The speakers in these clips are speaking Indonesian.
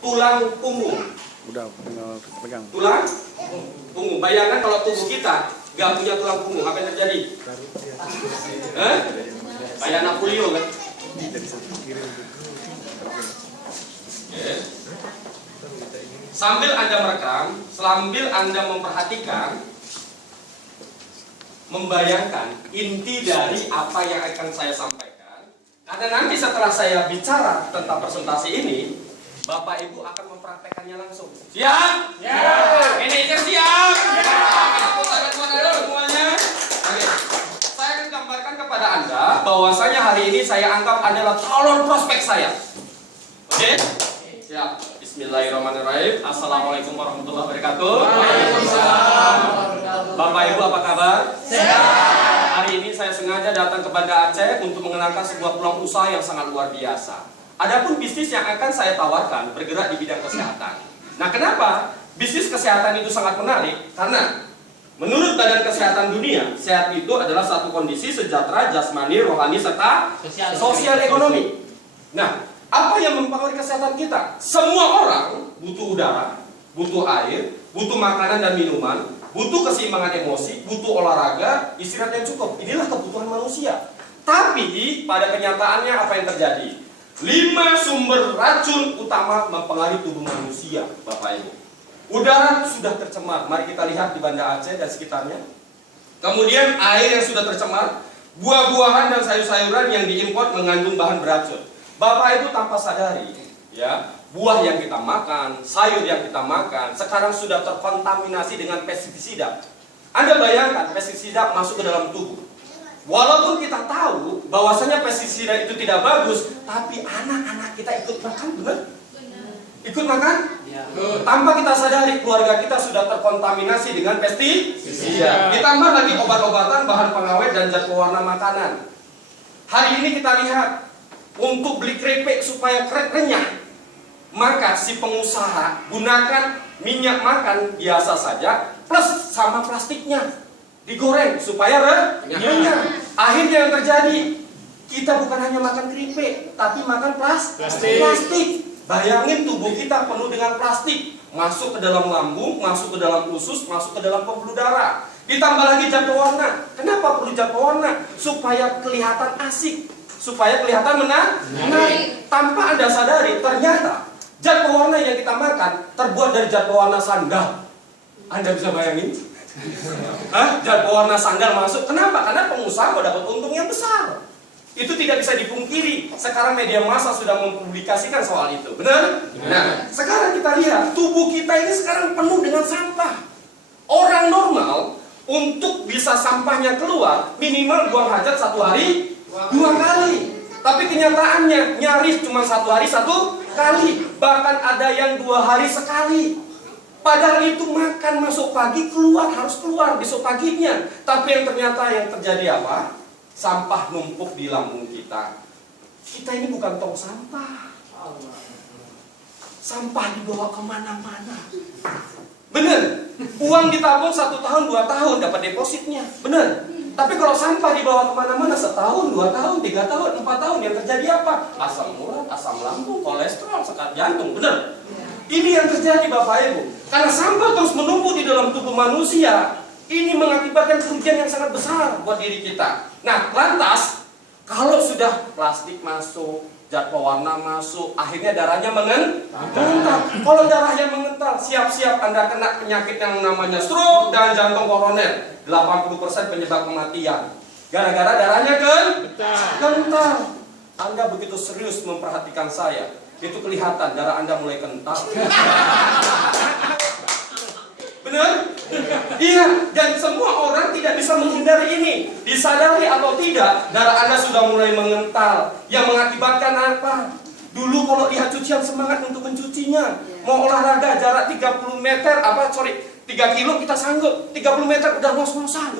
tulang punggung. Udah pegang. Tulang punggung. Bayangkan kalau tubuh kita nggak punya tulang punggung, apa yang terjadi? Kayak anak polio kan? Sambil Anda merekam, sambil Anda memperhatikan, membayangkan inti dari apa yang akan saya sampaikan. Karena nanti setelah saya bicara tentang presentasi ini, Bapak Ibu akan mempraktekannya langsung. Siap? Ya. Manajer siap? Ya. Semuanya. Oke. Saya akan gambarkan kepada Anda bahwasanya hari ini saya anggap adalah calon prospek saya. Oke? Siap. Bismillahirrahmanirrahim. Assalamualaikum warahmatullahi wabarakatuh. Waalaikumsalam. Bapak Ibu apa kabar? Sehat. Hari ini saya sengaja datang ke Banda Aceh untuk mengenalkan sebuah peluang usaha yang sangat luar biasa. Adapun bisnis yang akan saya tawarkan bergerak di bidang kesehatan. Nah, kenapa bisnis kesehatan itu sangat menarik? Karena menurut Badan Kesehatan Dunia, sehat itu adalah satu kondisi sejahtera jasmani, rohani, serta sosial ekonomi. Nah, apa yang mempengaruhi kesehatan kita? Semua orang butuh udara, butuh air, butuh makanan dan minuman, butuh keseimbangan emosi, butuh olahraga, istirahat yang cukup. Inilah kebutuhan manusia. Tapi pada kenyataannya apa yang terjadi? 5 sumber racun utama mempengaruhi tubuh manusia, Bapak Ibu. Udara sudah tercemar, mari kita lihat di Banda Aceh dan sekitarnya. Kemudian air yang sudah tercemar, buah-buahan dan sayur-sayuran yang diimpor mengandung bahan beracun. Bapak Ibu tanpa sadari, ya, buah yang kita makan, sayur yang kita makan, sekarang sudah terkontaminasi dengan pestisida. Anda bayangkan pestisida masuk ke dalam tubuh. Walaupun kita tahu bahwasanya pestisida itu tidak bagus, tapi anak-anak kita ikut makan, benar? Ikut makan? Ya. Tanpa kita sadari, keluarga kita sudah terkontaminasi dengan pestisida. Ditambah lagi obat-obatan, bahan pengawet, dan zat pewarna makanan. Hari ini kita lihat, untuk beli keripik supaya renyah, maka si pengusaha gunakan minyak makan biasa saja plus sama plastiknya. Digoreng supaya renyah. Akhirnya yang terjadi, kita bukan hanya makan keripik, tapi makan plastik. Bayangin tubuh kita penuh dengan plastik, masuk ke dalam lambung, masuk ke dalam usus, masuk ke dalam pembuluh darah. Ditambah lagi zat pewarna. Kenapa perlu zat pewarna? Supaya kelihatan asik, supaya kelihatan menarik. Tanpa Anda sadari, ternyata zat pewarna yang kita makan terbuat dari zat pewarna sandal. Anda bisa bayangin? Zat pewarna sandal masuk. Kenapa? Karena pengusaha mau dapat untung yang besar. Itu tidak bisa dipungkiri. Sekarang media massa sudah mempublikasikan soal itu. Benar? Nah, sekarang kita lihat tubuh kita ini sekarang penuh dengan sampah. Orang normal untuk bisa sampahnya keluar minimal buang hajat 1 hari 2 kali. Tapi kenyataannya nyaris cuma 1 hari 1 kali. Bahkan ada yang 2 hari sekali. Padahal itu makan masuk pagi, keluar harus keluar besok paginya. Tapi yang ternyata yang terjadi apa? Sampah numpuk di lambung kita. Kita ini bukan tong sampah. Sampah dibawa kemana-mana. Bener? Uang ditabung 1 tahun, 2 tahun dapat depositnya. Bener? Tapi kalau sampah dibawa kemana-mana 1 tahun, 2 tahun, 3 tahun, 4 tahun, yang terjadi apa? Asam urat, asam lambung, kolesterol, sekat jantung. Bener? Ini yang terjadi Bapak Ibu. Karena sampah terus menumpuk di dalam tubuh manusia, ini mengakibatkan kerugian yang sangat besar buat diri kita. Nah, lantas kalau sudah plastik masuk, zat pewarna masuk, akhirnya darahnya mengental. Kalau darahnya mengental, siap-siap Anda kena penyakit yang namanya stroke dan jantung koroner. 80% penyebab kematian. Gara-gara darahnya kental. Anda begitu serius memperhatikan saya, itu kelihatan darah Anda mulai kental. Benar? Iya, dan semua orang tidak bisa menghindari ini. Disadari atau tidak, darah Anda sudah mulai mengental. Yang mengakibatkan apa? Dulu kalau lihat cucian semangat untuk mencucinya. Mau olahraga jarak 30 meter, 3 kilo kita sanggup. 30 meter udah ngos-ngosan.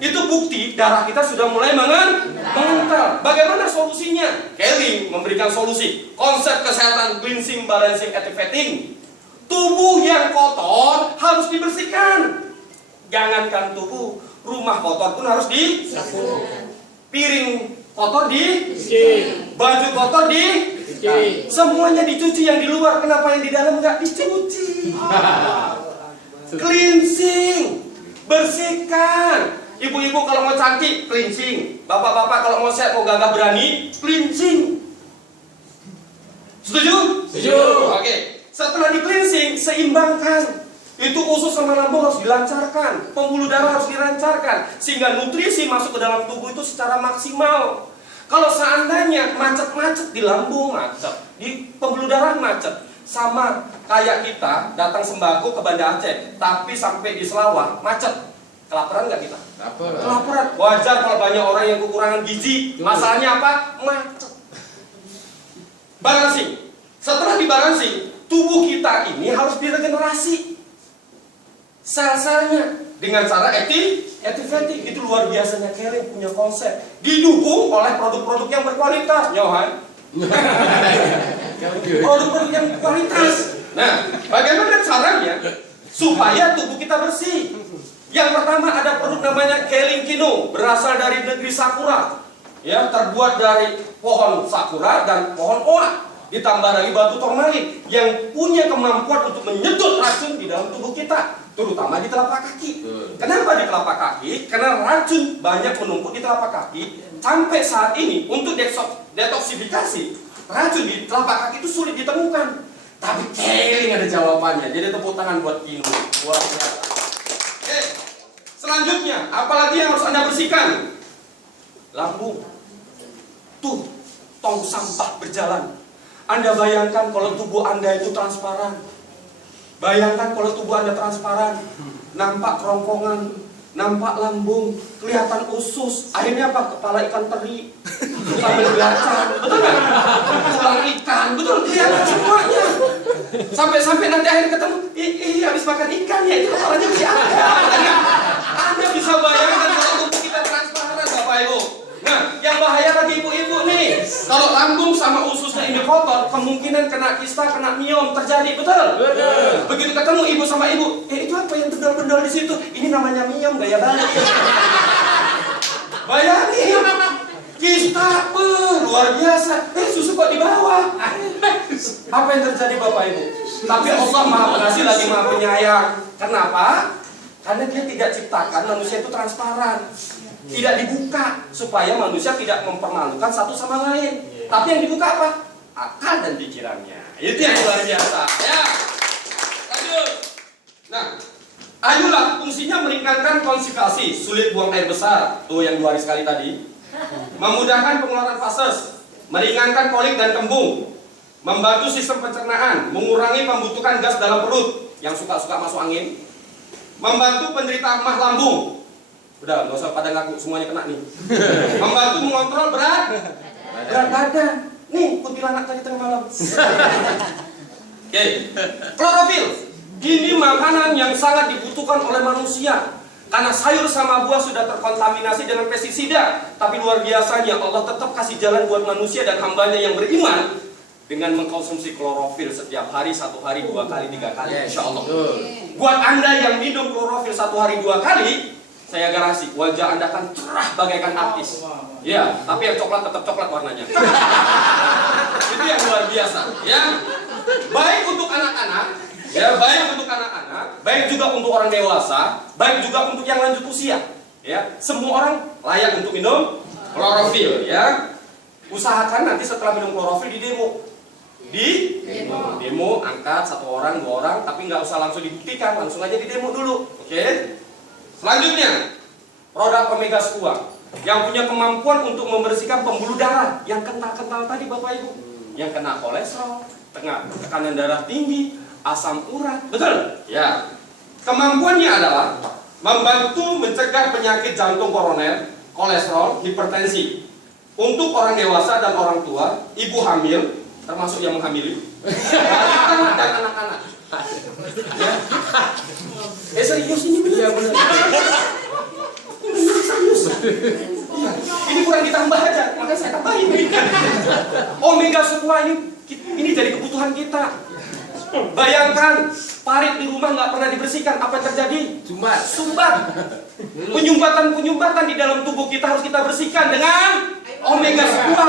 Itu bukti darah kita sudah mulai mengental. Bagaimana solusinya? Kelly memberikan solusi. Konsep kesehatan cleansing, balancing, activating. Tubuh yang kotor harus dibersihkan. Jangankan tubuh, rumah kotor pun harus disapu. Piring kotor baju kotor Cuci. Semuanya dicuci, yang di luar, kenapa yang di dalam nggak dicuci? Cleansing, bersihkan. Ibu-ibu kalau mau cantik, cleansing. Bapak-bapak kalau mau sehat, mau gagah berani, cleansing. Setuju? Setuju. Oke. Setelah di cleansing, seimbangkan. Itu usus sama lambung harus dilancarkan, pembuluh darah harus dilancarkan, sehingga nutrisi masuk ke dalam tubuh itu secara maksimal. Kalau seandainya macet-macet di lambung, macet di pembuluh darah, macet, sama kayak kita datang sembako ke Banda Aceh, tapi sampai di Selawah macet, kelaparan nggak kita? Kelaparan. Wajar kalau banyak orang yang kekurangan gizi. Masalahnya apa? Macet. Balancing. Setelah dibalancing, tubuh kita ini harus diregenerasi sel-selnya dengan cara activating. Itu luar biasanya Kering punya konsep, didukung oleh produk-produk yang berkualitas, Johan. Produk-produk yang berkualitas. Nah, bagaimana caranya supaya tubuh kita bersih? Yang pertama ada produk namanya Kering Kino, berasal dari negeri Sakura, ya, terbuat dari pohon sakura dan pohon oak, ditambah lagi batu tourmaline yang punya kemampuan untuk menyedot racun di dalam tubuh kita, terutama di telapak kaki. Kenapa di telapak kaki? Karena racun banyak menumpuk di telapak kaki. Sampai saat ini untuk detoksifikasi racun di telapak kaki itu sulit ditemukan. Tapi Kering ada jawabannya. Jadi tepuk tangan buat Kino. Luar biasa. Oke. Selanjutnya, apalagi yang harus Anda bersihkan? Lambung. Tuh, tong sampah berjalan. Anda bayangkan kalau tubuh Anda itu transparan. Bayangkan kalau tubuh Anda transparan, nampak kerongkongan, nampak lambung, kelihatan usus. Akhirnya apa? Kepala ikan teri, sambil belacan, betul nggak? Tulang ikan, betul, kelihatan semuanya. Sampai nanti akhirnya ketemu, habis makan ikan ya, itu kepalanya masih ada. Anda bisa bayangkan kalau tubuh kita transparan, Bapak Ibu. Nah, yang bahaya lagi ibu-ibu nih, kalau lambung sama ususnya ini kotor, kemungkinan kena kista, kena miom terjadi, betul? Betul. Begitu ketemu ibu sama ibu, itu apa yang bendal-bendal di situ? Ini namanya miom, gaya balik. Bayangin, kista, luar biasa. Susu kok di bawah? Apa yang terjadi Bapak Ibu? Tapi Allah Maha Pengasih lagi Maha Penyayang. Kenapa? Karena Dia tidak ciptakan manusia itu transparan, tidak dibuka supaya manusia tidak mempermalukan satu sama lain. Tapi yang dibuka apa? Akal dan pikirannya. Itu yang luar biasa. Ya. Lanjut. Nah, ayolah, fungsinya meringankan konstipasi, sulit buang air besar. Tuh yang 2 hari sekali tadi. Memudahkan pengeluaran fases, meringankan kolik dan kembung, membantu sistem pencernaan, mengurangi pembutuhan gas dalam perut yang suka-suka masuk angin, membantu penderita mah lambung. Udah, nggak usah pada ngaku, semuanya kena nih. Membantu mengontrol berat badan. Nih, kuntilanak tadi tengah malam. Oke. Klorofil. Ini makanan yang sangat dibutuhkan oleh manusia. Karena sayur sama buah sudah terkontaminasi dengan pestisida. Tapi luar biasanya Allah tetap kasih jalan buat manusia dan hambanya yang beriman dengan mengkonsumsi klorofil setiap hari, 1 hari, 2 kali, 3 kali, insya Allah. Buat Anda yang minum klorofil 1 hari 2 kali, saya garasi wajah Anda akan cerah bagaikan artis. Ya, tapi yang coklat tetap coklat warnanya. Itu yang luar biasa. Ya, baik untuk anak-anak, ya, baik untuk anak-anak, baik juga untuk orang dewasa, baik juga untuk yang lanjut usia. Ya, semua orang layak untuk minum klorofil. Ya, usahakan nanti setelah minum klorofil di demo, angkat 1 orang, 2 orang, tapi nggak usah langsung dibuktikan, langsung aja di demo dulu. Oke. Selanjutnya, produk omega squat yang punya kemampuan untuk membersihkan pembuluh darah yang kental-kental tadi Bapak Ibu, yang kena kolesterol, tekanan darah tinggi, asam urat, betul? Ya. Kemampuannya adalah membantu mencegah penyakit jantung koroner, kolesterol, hipertensi. Untuk orang dewasa dan orang tua, ibu hamil, termasuk yang menghamili, balita dan anak-anak. Ya. Serius ini benar. Ini serius. Ya. Ini kurang ditambah aja, makanya saya tambahin. Omega semua ini jadi kebutuhan kita. Bayangkan parit di rumah nggak pernah dibersihkan, apa yang terjadi? Sumbat. Penyumbatan di dalam tubuh kita harus kita bersihkan dengan omega semua.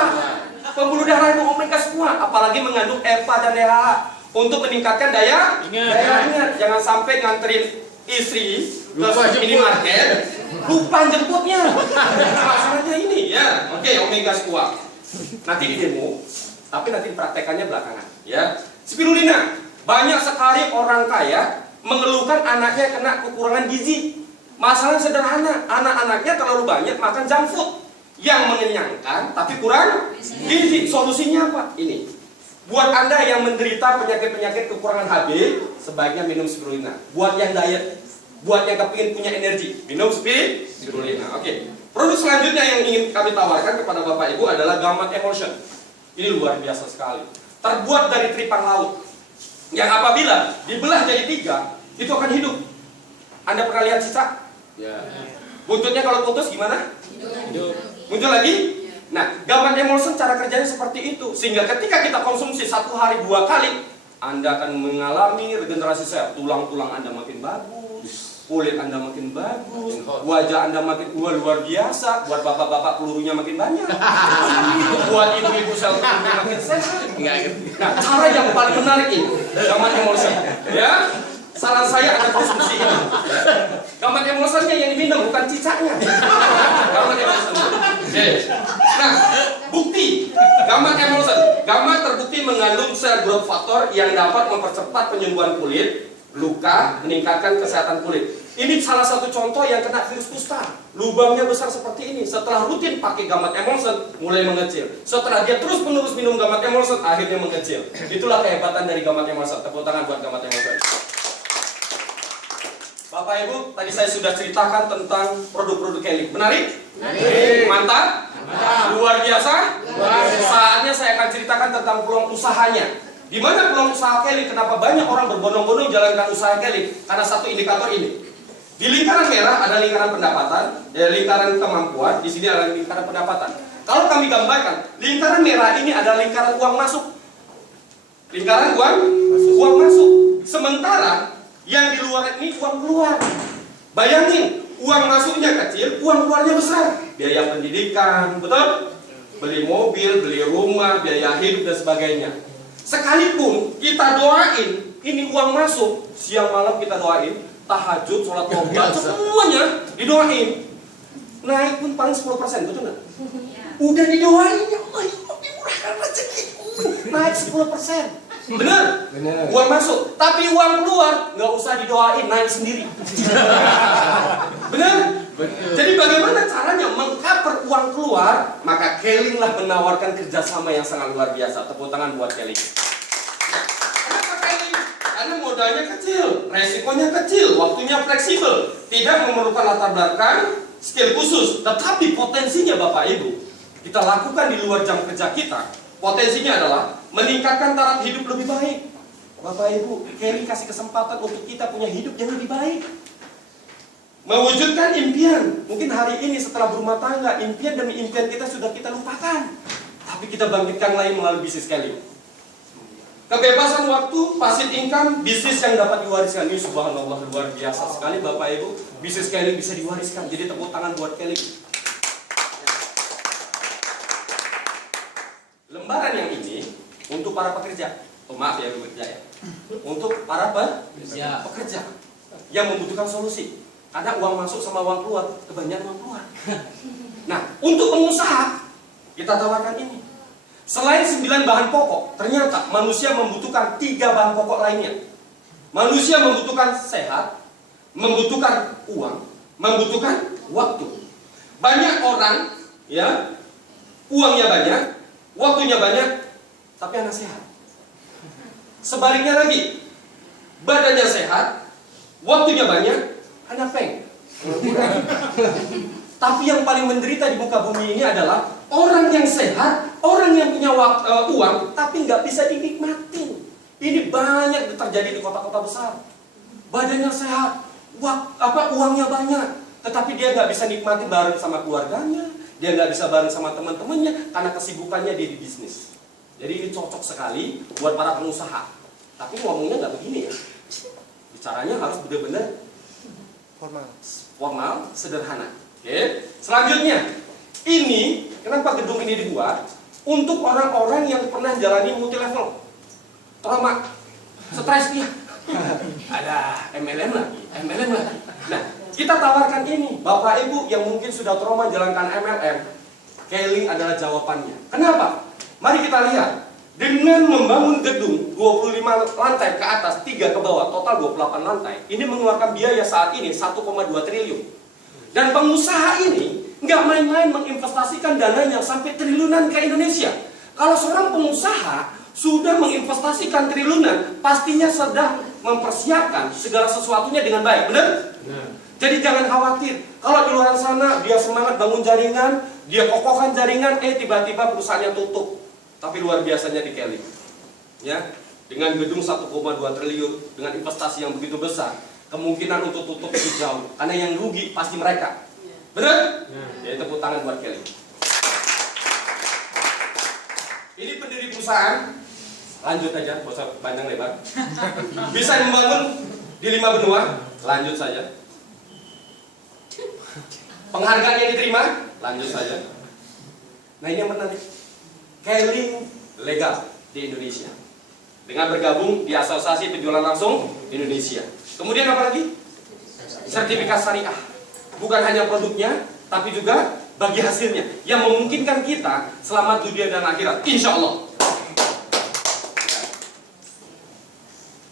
Pembuluh darah itu omega semua, apalagi mengandung EPA dan DHA untuk meningkatkan daya ingat. Jangan sampai nganterin istri Lupa ke jemput. minimarket, lupa jemputnya. Masalahnya ini ya. Oke, omega semua. Nanti di demo, tapi nanti dipraktekannya belakangan. Ya, spirulina. Banyak sekali orang kaya mengeluhkan anaknya kena kekurangan gizi. Masalah sederhana, anak-anaknya terlalu banyak makan junk food yang mengenyangkan tapi kurang gizi. Solusinya apa? Ini. Buat Anda yang menderita penyakit-penyakit kekurangan HB, sebaiknya minum spirulina. Buat yang diet, buat yang kepingin punya energi, minum spirulina. Oke. Produk selanjutnya yang ingin kami tawarkan kepada Bapak Ibu adalah Gamat Emulsion. Ini luar biasa sekali. Terbuat dari tripang laut. Yang apabila dibelah jadi 3, itu akan hidup. Anda pernah lihat cicak? Ya. Buntutnya kalau putus gimana? Hidup. Muncul lagi? Nah, Gamat Emulsion cara kerjanya seperti itu. Sehingga ketika kita konsumsi 1 hari 2 kali, Anda akan mengalami regenerasi sel. Tulang-tulang Anda makin bagus, kulit Anda makin bagus, wajah Anda makin luar biasa. Buat bapak-bapak pelurunya makin banyak. Buat ibu-ibu sel tubuhnya makin sehat. Nah, cara yang paling menarik ini Gamat Emulsion. Ya, saran saya Anda konsumsi ini. Gamat Emulsionnya yang diminum, bukan cicaknya. Gamat Emulsion. Oke. Nah, bukti Gamat Emulsion. Gamat terbukti mengandung sel growth factor yang dapat mempercepat penyembuhan kulit, luka, meningkatkan kesehatan kulit. Ini salah satu contoh yang kena virus kusta. Lubangnya besar seperti ini. Setelah rutin pakai Gamat Emulsion, mulai mengecil. Setelah dia terus-menerus minum Gamat Emulsion, akhirnya mengecil. Itulah kehebatan dari Gamat Emulsion. Tepuk tangan buat Gamat Emulsion. Bapak Ibu, tadi saya sudah ceritakan tentang produk-produk Kelly. Menarik? Mantap? Luar biasa? Saatnya saya akan ceritakan tentang peluang usahanya. Di mana peluang usaha Kelly? Kenapa banyak orang berbondong-bondong jalankan usaha Kelly? Karena satu indikator ini. Di lingkaran merah ada lingkaran pendapatan, lingkaran kemampuan, di sini ada lingkaran pendapatan. Kalau kami gambarkan, lingkaran merah ini adalah lingkaran uang masuk. Lingkaran uang masuk. Sementara yang di luar ini uang keluar. Bayangin, uang masuknya kecil, uang keluarnya besar. Biaya pendidikan, betul? Beli mobil, beli rumah, biaya hidup dan sebagainya. Sekalipun kita doain, ini uang masuk, siang malam kita doain, tahajud, sholat tobat, semuanya didoain. Naik pun paling 10%, betul nggak? Udah didoain, ya Allah, dimurahkan rezekiku. Naik 10%. Benar? Benar. Uang masuk, tapi uang keluar nggak usah didoain, naik sendiri. Benar? Betul. Jadi bagaimana caranya mengcover uang keluar? Maka Kelly lah menawarkan kerjasama yang sangat luar biasa. Tepuk tangan buat Kelly. Kenapa Kelly? Karena modalnya kecil, resikonya kecil, waktunya fleksibel, tidak memerlukan latar belakang, skill khusus, tetapi potensinya Bapak Ibu kita lakukan di luar jam kerja kita. Potensinya adalah meningkatkan taraf hidup lebih baik. Bapak Ibu, Kelly kasih kesempatan untuk kita punya hidup yang lebih baik. Mewujudkan impian. Mungkin hari ini setelah berumah tangga, impian demi impian kita sudah kita lupakan. Tapi kita bangkitkan lagi melalui bisnis Kelly. Kebebasan waktu, passive income, bisnis yang dapat diwariskan. Ini subhanallah luar biasa sekali Bapak Ibu. Bisnis Kelly bisa diwariskan. Jadi tepuk tangan buat Kelly. Lembaran yang ini untuk para pekerja. Oh maaf ya pekerja ya. Untuk para pekerja yang membutuhkan solusi. Karena uang masuk sama uang keluar, kebanyakan uang keluar. Nah, untuk pengusaha kita tawarkan ini. Selain 9 bahan pokok, ternyata manusia membutuhkan 3 bahan pokok lainnya. Manusia membutuhkan sehat, membutuhkan uang, membutuhkan waktu. Banyak orang ya, uangnya banyak, waktunya banyak, tapi anak sehat. Sebaliknya lagi, badannya sehat, waktunya banyak, anak peng. Tapi yang paling menderita di muka bumi ini adalah orang yang sehat, orang yang punya uang, tapi nggak bisa dinikmatin. Ini banyak terjadi di kota-kota besar. Badannya sehat, uangnya banyak, tetapi dia nggak bisa nikmati bareng sama keluarganya. Dia nggak bisa bareng sama teman-temannya karena kesibukannya dia di bisnis. Jadi ini cocok sekali buat para pengusaha. Tapi ngomongnya nggak begini ya. Bicaranya harus benar-benar formal, sederhana. Oke. Selanjutnya, ini kenapa gedung ini dibuat? untuk orang-orang yang pernah jalani multi level, trauma, stres dia. Ada MLM lagi. Nah, kita tawarkan ini, Bapak Ibu yang mungkin sudah trauma jalankan MLM, Keling adalah jawabannya. Kenapa? Mari kita lihat. Dengan membangun gedung 25 lantai ke atas, 3 ke bawah, total 28 lantai, ini mengeluarkan biaya saat ini 1,2 triliun. Dan pengusaha ini nggak main-main menginvestasikan dananya sampai triliunan ke Indonesia. Kalau seorang pengusaha sudah menginvestasikan triliunan, pastinya sedang mempersiapkan segala sesuatunya dengan baik, benar? Jadi jangan khawatir. Kalau di luar sana dia semangat bangun jaringan, dia kokohkan jaringan, tiba-tiba perusahaannya tutup. Tapi luar biasanya di Keling, ya, dengan gedung 1,2 triliun, dengan investasi yang begitu besar, kemungkinan untuk tutup itu jauh, karena yang rugi pasti mereka, benar? Jadi tepuk tangan buat Keling. Ini pendiri perusahaan, lanjut aja, gak usah panjang lebar. Bisa membangun di 5 benua, lanjut saja. Penghargaan yang diterima, lanjut saja. Nah ini yang menarik. Keling legal di Indonesia dengan bergabung di Asosiasi Penjualan Langsung Indonesia. Kemudian apa lagi? Sertifikat syariah. Bukan hanya produknya, tapi juga bagi hasilnya yang memungkinkan kita selamat dunia dan akhirat. Insya Allah.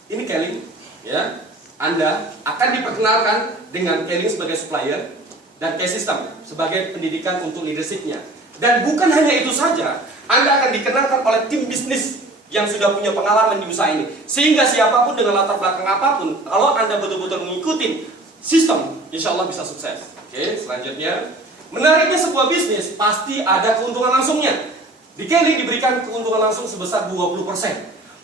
Ini Keling, ya. Anda akan diperkenalkan dengan Keling sebagai supplier dan K-System sebagai pendidikan untuk leadershipnya. Dan bukan hanya itu saja, Anda akan dikenalkan oleh tim bisnis yang sudah punya pengalaman di usaha ini. Sehingga siapapun dengan latar belakang apapun, kalau Anda betul-betul mengikuti sistem, insya Allah bisa sukses. Oke, selanjutnya, menariknya sebuah bisnis pasti ada keuntungan langsungnya. Di Keling diberikan keuntungan langsung sebesar 20%.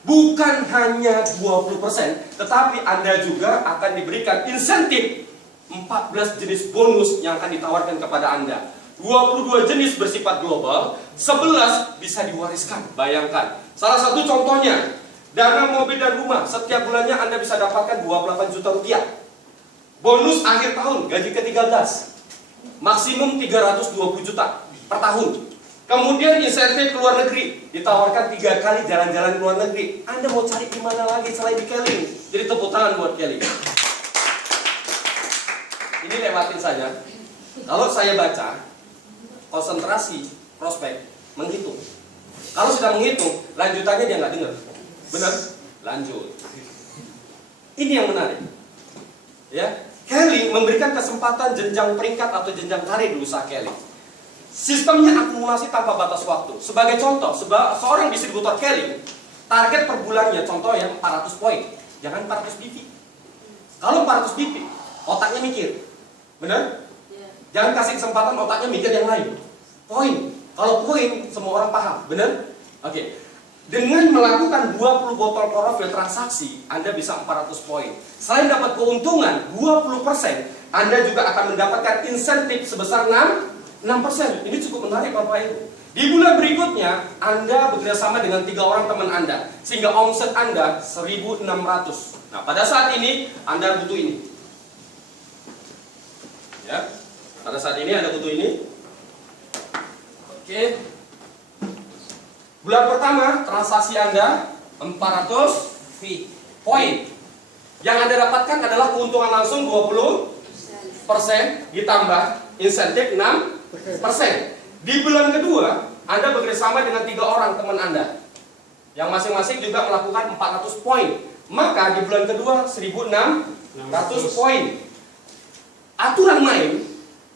Bukan hanya 20%, tetapi Anda juga akan diberikan insentif 14 jenis bonus yang akan ditawarkan kepada Anda. 22 jenis bersifat global, 11 bisa diwariskan. Bayangkan, salah satu contohnya, dana mobil dan rumah, setiap bulannya Anda bisa dapatkan 28 juta rupiah. Bonus akhir tahun, gaji ke-13, maksimum 320 juta per tahun. Kemudian insentif ke luar negeri, ditawarkan 3 kali jalan-jalan ke luar negeri. Anda mau cari di mana lagi selain di Keling? Jadi tepuk tangan buat Keling. Ini lewatin saja. Kalau saya baca, konsentrasi prospek menghitung. Kalau sudah menghitung, lanjutannya dia nggak dengar. Benar? Lanjut. Ini yang menarik. Ya, Keling memberikan kesempatan jenjang peringkat atau jenjang karir di usaha Keling. Sistemnya akumulasi tanpa batas waktu. Sebagai contoh, seorang distributor Keling, target per bulannya contoh yang 400 poin. Jangan 400 BP. Kalau 400 BP, otaknya mikir. Benar? Jangan kasih kesempatan otaknya mikir yang lain. Poin. Kalau poin, semua orang paham. Benar? Oke. Dengan melakukan 20 botol klorofil transaksi, Anda bisa 400 poin. Selain dapat keuntungan 20%, Anda juga akan mendapatkan insentif sebesar 6%. Ini cukup menarik Bapak Ibu. Di bulan berikutnya, Anda bekerjasama dengan 3 orang teman Anda, sehingga omset Anda 1.600. Nah, pada saat ini, Anda butuh ini. Ya. Pada saat ini Anda butuh ini. Oke. Bulan pertama transaksi Anda 400 poin. Yang Anda dapatkan adalah keuntungan langsung 20% ditambah insentif 6%. Di bulan kedua Anda bekerjasama dengan 3 orang teman Anda yang masing-masing juga melakukan 400 poin. Maka di bulan kedua 1.600 poin. Aturan main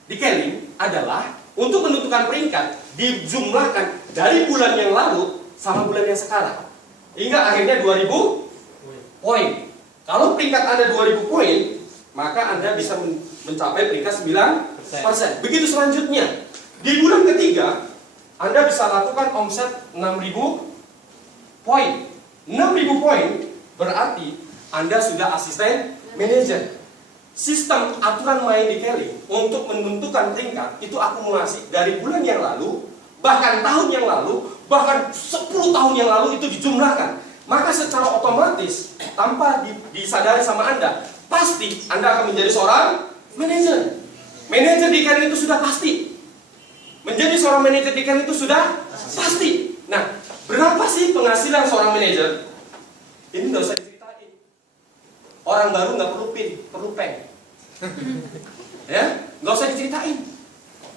di Keling adalah untuk menentukan peringkat dijumlahkan dari bulan yang lalu sama bulan yang sekarang hingga akhirnya 2.000 poin. Kalau peringkat Anda 2.000 poin, maka Anda bisa mencapai peringkat 9%. Begitu selanjutnya. Di bulan ketiga, Anda bisa lakukan omset 6.000 poin. 6.000 poin berarti Anda sudah asisten manajer. Sistem aturan main di Keling untuk menentukan peringkat itu akumulasi dari bulan yang lalu, bahkan tahun yang lalu, bahkan 10 tahun yang lalu itu dijumlahkan. Maka secara otomatis tanpa disadari sama Anda, pasti Anda akan menjadi seorang manajer. Manajer di Keling itu sudah pasti. Menjadi seorang manajer di Keling itu sudah pasti. Nah, berapa sih penghasilan seorang manajer? Ini nggak usah diceritain. Orang baru nggak perlu pin, perlu pen. Ya, nggak usah diceritain.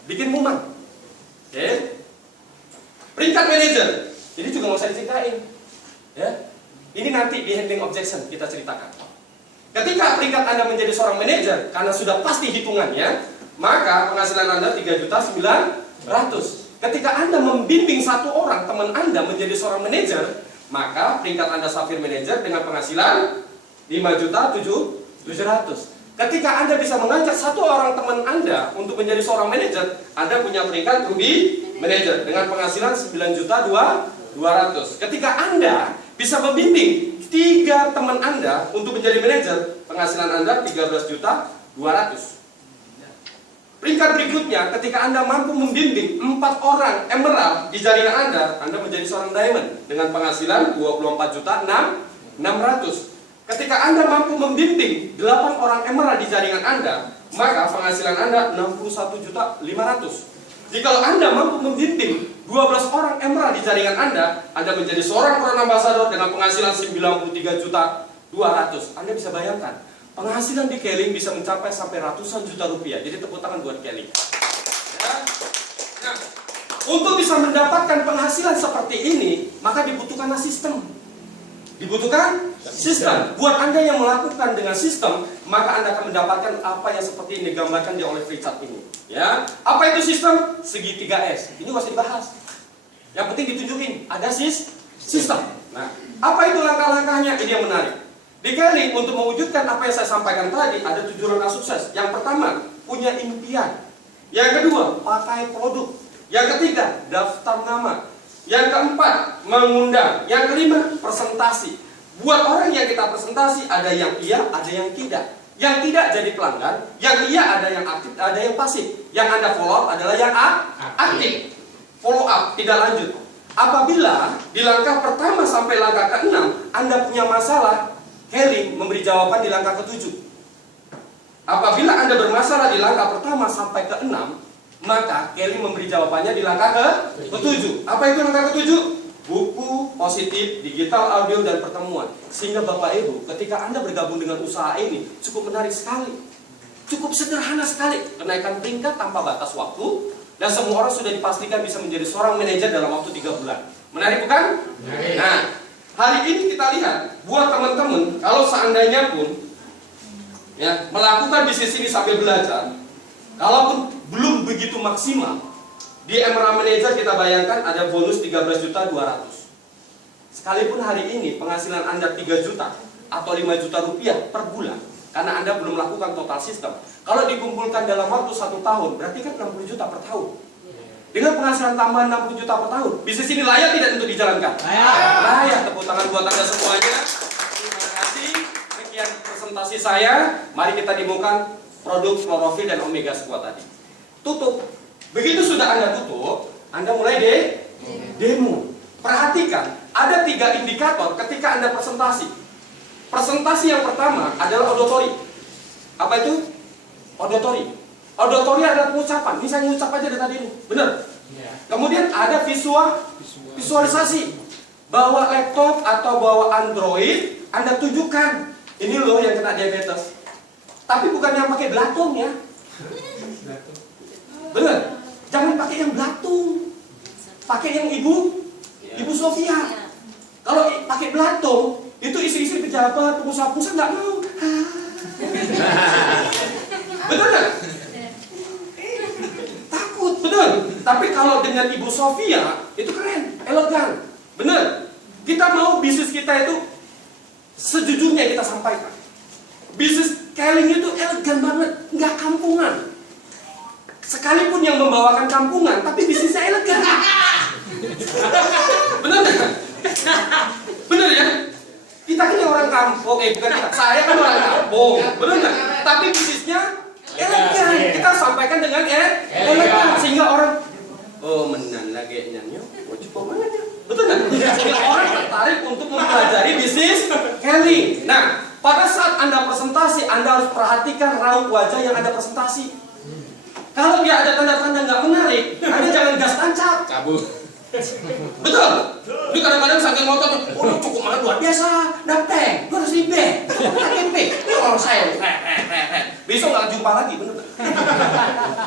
Bikin muman. Oke. Peringkat manajer, ini juga nggak usah diceritain. Ya, ini nanti di handling objection kita ceritakan. Ketika peringkat Anda menjadi seorang manajer, karena sudah pasti hitungannya, maka penghasilan Anda 3.900.000. Ketika Anda membimbing satu orang teman Anda menjadi seorang manajer, maka peringkat Anda Safir Manager dengan penghasilan 5.700.000. Ketika Anda bisa mengajak satu orang teman Anda untuk menjadi seorang manajer, Anda punya peringkat Ruby Manager dengan penghasilan 9.200.000. Ketika Anda bisa membimbing 3 teman Anda untuk menjadi manajer, penghasilan Anda 13.200.000. Peringkat berikutnya, ketika Anda mampu membimbing 4 orang emerald di jaringan Anda menjadi seorang diamond dengan penghasilan 24.600.000. Ketika Anda mampu membimbing 8 orang emerald di jaringan Anda, maka penghasilan Anda 61.500.000. Jika Anda mampu membimbing 12 orang emerald di jaringan Anda menjadi seorang brand ambassador dengan penghasilan 93.200.000. Anda bisa bayangkan, penghasilan di Keling bisa mencapai sampai ratusan juta rupiah. Jadi tepuk tangan buat Keling. Ya. Nah, untuk bisa mendapatkan penghasilan seperti ini, maka dibutuhkan sistem. Dibutuhkan sistem. Buat Anda yang melakukan dengan sistem, maka Anda akan mendapatkan apa yang seperti ini digambarkan oleh Richard ini. Ya, apa itu sistem? Segitiga S. Ini nggak usah dibahas. Yang penting ditunjukin ada sistem. Nah, apa itu langkah-langkahnya? Ini yang menarik. Di Keling untuk mewujudkan apa yang saya sampaikan tadi ada 7 langkah sukses. Yang pertama, punya impian. Yang kedua, pakai produk. Yang ketiga, daftar nama. Yang keempat, mengundang. Yang kelima, presentasi. Buat orang yang kita presentasi, ada yang iya, ada yang tidak. Yang tidak jadi pelanggan, yang iya ada yang aktif, ada yang pasif. Yang Anda follow up adalah yang aktif. Follow up, tidak lanjut. Apabila di langkah pertama sampai langkah ke-6, Anda punya masalah, Keling memberi jawaban di langkah ke-7. Apabila Anda bermasalah di langkah pertama sampai ke-6, maka Keling memberi jawabannya di langkah ke-7. Apa itu langkah ke-7? Buku, positif, digital, audio, dan pertemuan. Sehingga Bapak Ibu, ketika Anda bergabung dengan usaha ini, cukup menarik sekali. Cukup sederhana sekali. Kenaikan peringkat tanpa batas waktu, dan semua orang sudah dipastikan bisa menjadi seorang manajer dalam waktu 3 bulan. Menarik bukan? Nah, hari ini kita lihat, buat teman-teman, kalau seandainya pun ya, melakukan bisnis ini sambil belajar, kalaupun belum begitu maksimal, di Emerald Manager kita bayangkan ada bonus 13.200.000. Sekalipun hari ini penghasilan Anda 3 juta atau 5 juta rupiah per bulan, karena Anda belum melakukan total sistem, kalau dikumpulkan dalam waktu 1 tahun, berarti kan 60 juta per tahun. Dengan penghasilan tambahan 60 juta per tahun, bisnis ini layak tidak untuk dijalankan? Layak. Tepuk tangan buat Anda semuanya. Terima kasih. Sekian presentasi saya. Mari kita demokan produk klorofil dan omega squat tadi. Tutup. Begitu sudah Anda tutup, Anda mulai demo. Perhatikan, ada 3 indikator ketika Anda presentasi. Presentasi yang pertama adalah auditory. Apa itu? Auditory. Auditory adalah pengucapan. Ini saya ngucap aja dari tadi ini. Benar? Kemudian ada visualisasi. Bawa laptop atau bawa Android, Anda tunjukkan. Ini loh yang kena diabetes. Tapi bukan yang pakai belatung ya. Benar? Jangan pakai yang belatung. Pakai yang Ibu Sofia. Kalau pakai belatung, itu isi-isi pejabat, pengusaha-pengusaha nggak mau. Betul nggak? Takut, betul. Tapi kalau dengan Ibu Sofia, itu keren, elegan. Benar. Kita mau bisnis kita itu sejujurnya kita sampaikan. Bisnis Keling itu elegan banget, nggak kampungan. Sekalipun yang membawakan kampungan, tapi bisnisnya elegan. Benar nggak? Benar ya? Kita kan orang kampung, bukan kita. Saya kan orang kampung, benar nggak? Tapi bisnisnya elegan. Kita sampaikan dengan elegan, sehingga orang, oh menan lagi nyanyi, oh cukup banget ya. Betul nggak? Sehingga orang tertarik untuk mempelajari bisnis Keling. Nah, pada saat Anda presentasi, Anda harus perhatikan raut wajah yang Anda presentasi. Kalau dia ada tanda-tanda nggak menarik, Anda jangan gas tancap. Cabut. Betul. Ini kadang-kadang saking motornya, oh cukup malah luar biasa, dapet, 200 ribu, KTP. Ini orang saya, besok nggak jumpa lagi, bener.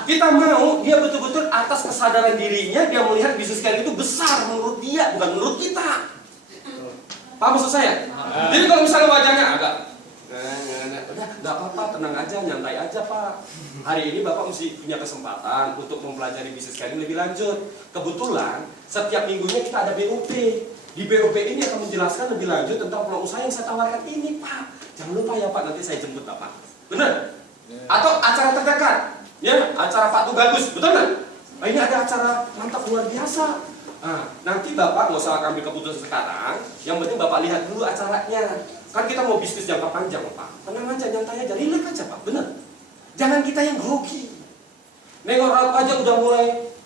Kita mau dia betul-betul atas kesadaran dirinya, dia melihat bisnis kalian itu besar menurut dia, bukan menurut kita. Paham maksud saya? Jadi kalau misalnya wajahnya agak udah nggak apa-apa, tenang aja, nyantai aja Pak. Hari ini Bapak mesti punya kesempatan untuk mempelajari bisnis kalian lebih lanjut. Kebetulan setiap minggunya kita ada BOP. Di BOP ini akan menjelaskan lebih lanjut tentang peluang usaha yang saya tawarkan ini Pak. Jangan lupa ya Pak, nanti saya jemput Bapak. Benar? Atau acara terdekat, ya acara Pak Tugagus, betul nggak? Nah, ini ada acara mantap luar biasa. Nah, nanti Bapak nggak usah ambil keputusan sekarang. Yang penting Bapak lihat dulu acaranya. Kan kita mau bisnis jangka panjang, Pak. Tenang aja, nyantai aja, relax aja, Pak. Bener. Jangan kita yang grogi. Nengok raut aja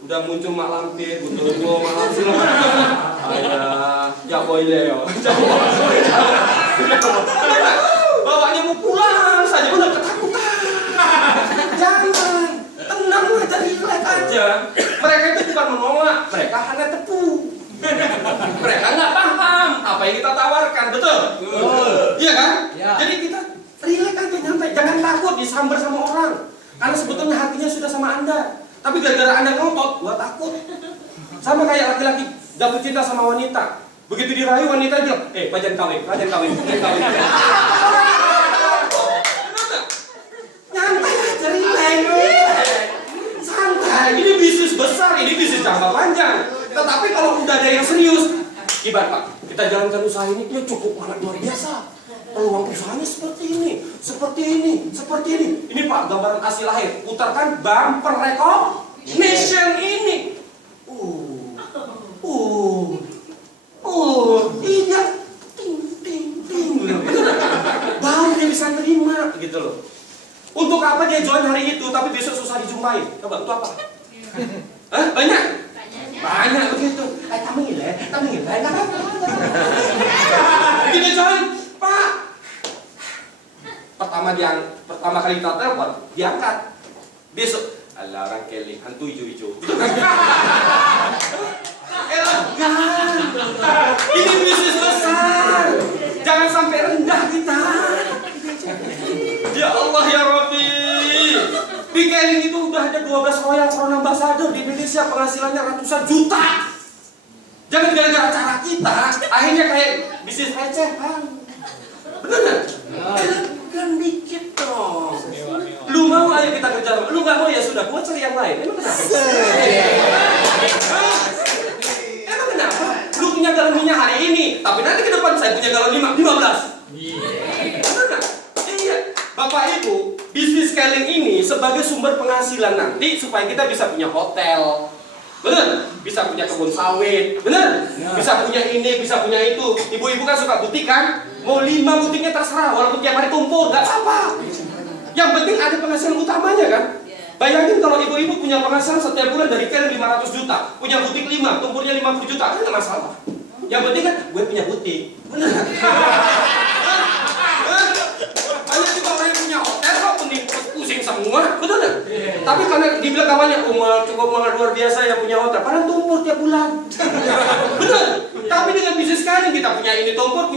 udah muncul mak lampir, betul mak lampir. Ayah, jaboy Leo. Bawanya mau pulang saja, bener ketakutan. Jangan, tenang aja, relax aja. Mereka itu bukan menolak, mereka hanya tepung. Mereka nggak paham apa yang kita tawarkan, betul? Iya kan? Ya. Jadi kita relax aja, nyantai, jangan takut disambar sama orang. Karena sebetulnya hatinya sudah sama Anda. Tapi gara-gara Anda ngotot, gua takut. Sama kayak laki-laki jatuh cinta sama wanita. Begitu dirayu wanita bilang, pajan kawin. Nyantai aja, relax. Santai, ini bisnis besar, ini bisnis jangka panjang. Tetapi kalau udah ada yang serius, ibarat Pak, kita jalankan usaha ini, ya cukup banget luar biasa. Peluang usahanya seperti ini. Ini Pak, gambaran asli lahir. Putarkan bumper recognition ini. Iya. Ting. Baru dia bisa terima, gitu loh. Untuk apa dia join hari itu, tapi besok susah dijumpai? Coba, untuk apa? Hah? Banyak begitu. Tamengile. Begini join, Pak. Pertama kali kita telepon, diangkat. Besok, alah orang keling, hantu hijau-hijau. Elegan. Ini bisnis besar. Jangan sampai rendah kita. Ya Allah ya Rabbi. Di Keling itu udah ada 12 Royal Crown Ambassador di Indonesia, penghasilannya ratusan juta. Jangan gara-gara cara kita, akhirnya kayak bisnis recehan. Bener nggak? Elegan dikit dong. Lu mau ayo kita kerja, lu nggak mau ya sudah, gua cari yang lain. Emang kenapa? Emang kenapa? Lu punya galon minyak hari ini, tapi nanti ke depan saya punya galon 15. Bener nggak? Iya. Bapak Ibu, bisnis Keling ini sebagai sumber penghasilan nanti supaya kita bisa punya hotel. Bener? Bisa punya kebun sawit. Bener? Bisa punya ini, bisa punya itu. Ibu-ibu kan suka butik kan? Mau 5 butiknya terserah, walaupun tiap hari tumpul, nggak apa. Yang penting ada penghasilan utamanya kan? Bayangin kalau ibu-ibu punya penghasilan setiap bulan dari Keling 500 juta, punya butik 5, tumpulnya 50 juta, kan nggak masalah. Yang penting kan, gue punya butik. Bener? Banyak juga orang yang punya hotel kok pusing semua, betul nggak? Tapi karena dibilang kawannya, cukup luar biasa ya punya hotel, padahal tumpul tiap bulan. Betul? Tapi dengan bisnis sekali kita punya ini tumpul,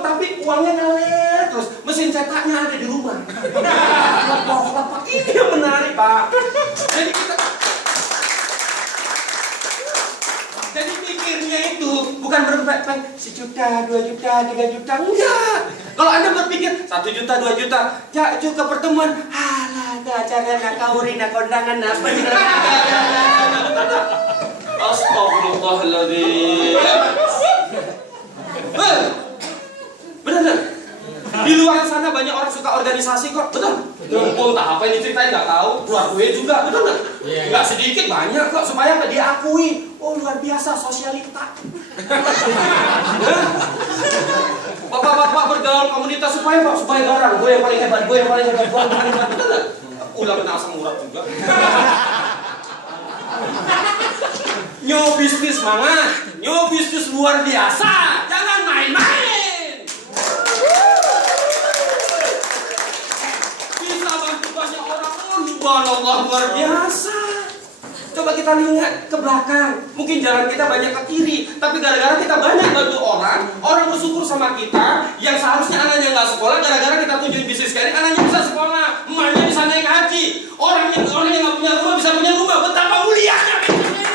tapi uangnya ngalir terus, mesin cetaknya ada di rumah. Lepak, ini yang menarik Pak. Jadi pikirnya itu bukan berpikir 1 juta, 2 juta, 3 juta, enggak. Kalau Anda berpikir 1 juta, 2 juta, ya juga pertemuan, halah, acara nak kawin, nak kondangan, apa sih? Astagfirullahaladzim. Benar. Di luar sana banyak orang suka organisasi kok, betul? Entah apa yang diceritain nggak tahu, keluar gue juga, betul nggak? Nggak sedikit, banyak kok supaya nggak diakui. Oh luar biasa sosialita. Bapak-bapak bergaul komunitas supaya barang, gue yang paling hebat, betul nggak? Ulang kenal asam urat juga. New bisnis semangat, new bisnis luar biasa, jangan main-main. Bisa bantu banyak orang, Allah luar biasa. kita lihat ke belakang, mungkin jalan kita banyak ke kiri, tapi gara-gara kita banyak bantu orang, orang bersyukur sama kita, yang seharusnya anaknya nggak sekolah, gara-gara kita tunjukin bisnis kayak ini, anaknya bisa sekolah, emaknya bisa naik haji, orang yang nggak punya rumah bisa punya rumah, betapa mulianya bisnis ini.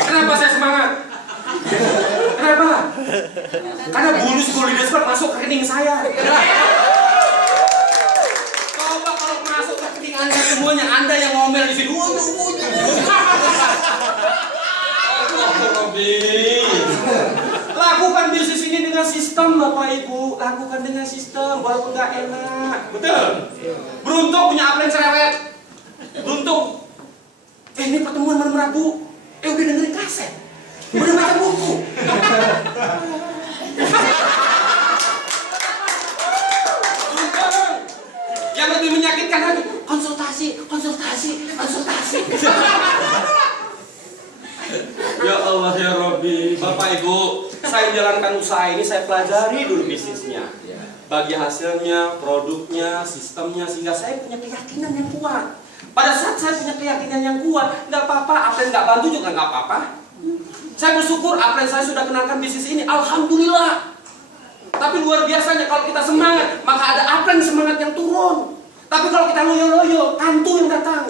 Kenapa saya semangat? Kenapa? Karena bulus leadership masuk ke rekening saya. Coba kalau masuk ke rekening Anda semuanya, Anda yang ngomel di sini. Lakukan bisnis ini dengan sistem, Bapak Ibu. Lakukan dengan sistem, walaupun nggak enak. Betul? Beruntung punya upline cerewet. Beruntung. Ini pertemuan malam Rabu. Udah dengerin kaset. Udah baca buku. Yang lebih menyakitkan lagi, konsultasi. Ya Allah ya Robbi, Bapak Ibu, saya jalankan usaha ini, saya pelajari dulu bisnisnya, bagi hasilnya, produknya, sistemnya, sehingga saya punya keyakinan yang kuat. Pada saat saya punya keyakinan yang kuat, nggak apa-apa, upline nggak bantu juga nggak apa-apa. Saya bersyukur upline saya sudah kenalkan bisnis ini, alhamdulillah. Tapi luar biasanya kalau kita semangat, maka ada upline semangat yang turun. Tapi kalau kita loyo-loyo, hantu yang datang.